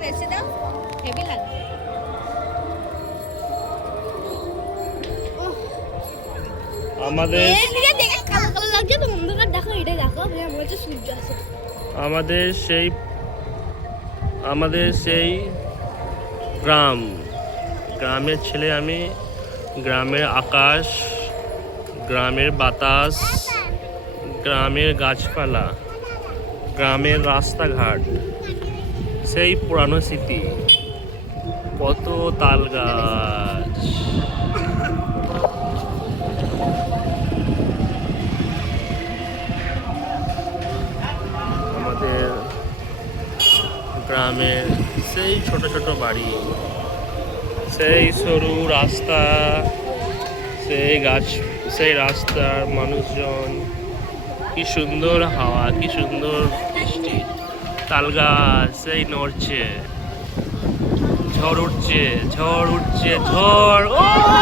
বেশি দাও হেভি লাগে। আমাদের কালো কালো লাগছে তো অন্ধকার দেখো এটা দেখো মনে হচ্ছে সূর্য আছে। আমাদের সেই গ্রামের ছেলে আমি। গ্রামের আকাশ, গ্রামের বাতাস, গ্রামের গাছপালা, গ্রামের রাস্তাঘাট, সেই পুরানো স্মৃতি, কত তাল গাছ। আমাদের গ্রামের সেই ছোট ছোট বাড়ি, সেই সরু রাস্তা, সেই রাস্তার মানুষজন, কি সুন্দর হাওয়া, কি সুন্দর বৃষ্টি, তাল গাছ সেই নড়ছে, ঝড় উঠছে, ঝড় ও আ!